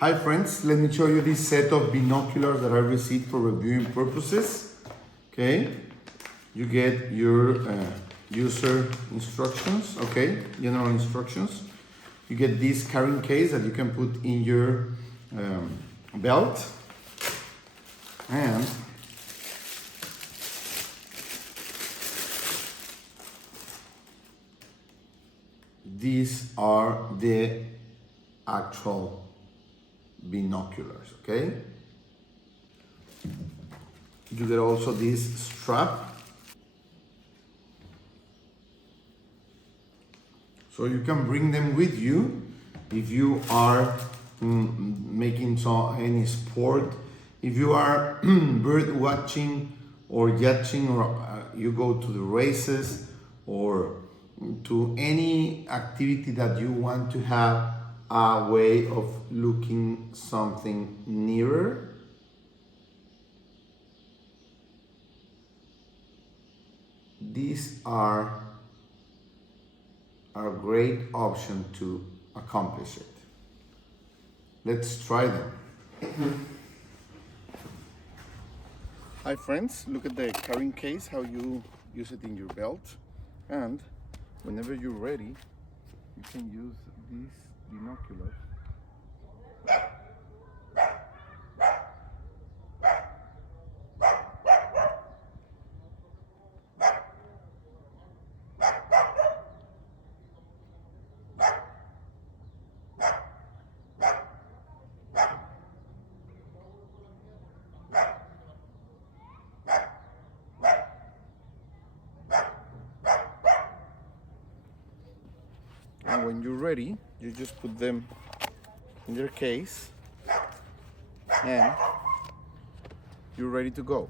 Hi friends, let me show you this set of binoculars that I received for reviewing purposes. Okay, you get your user instructions, okay, general instructions. You get this carrying case that you can put in your belt, and these are the actual binoculars, okay? You get also this strap, so you can bring them with you if you are making any sport, if you are bird watching or yachting, or you go to the races or to any activity that you want to have a way of looking something nearer. These are a great option to accomplish it. Let's try them. Hi friends, look at the carrying case, how you use it in your belt, and whenever you're ready, you can use these binoculars. And when you're ready, you just put them in their case and you're ready to go.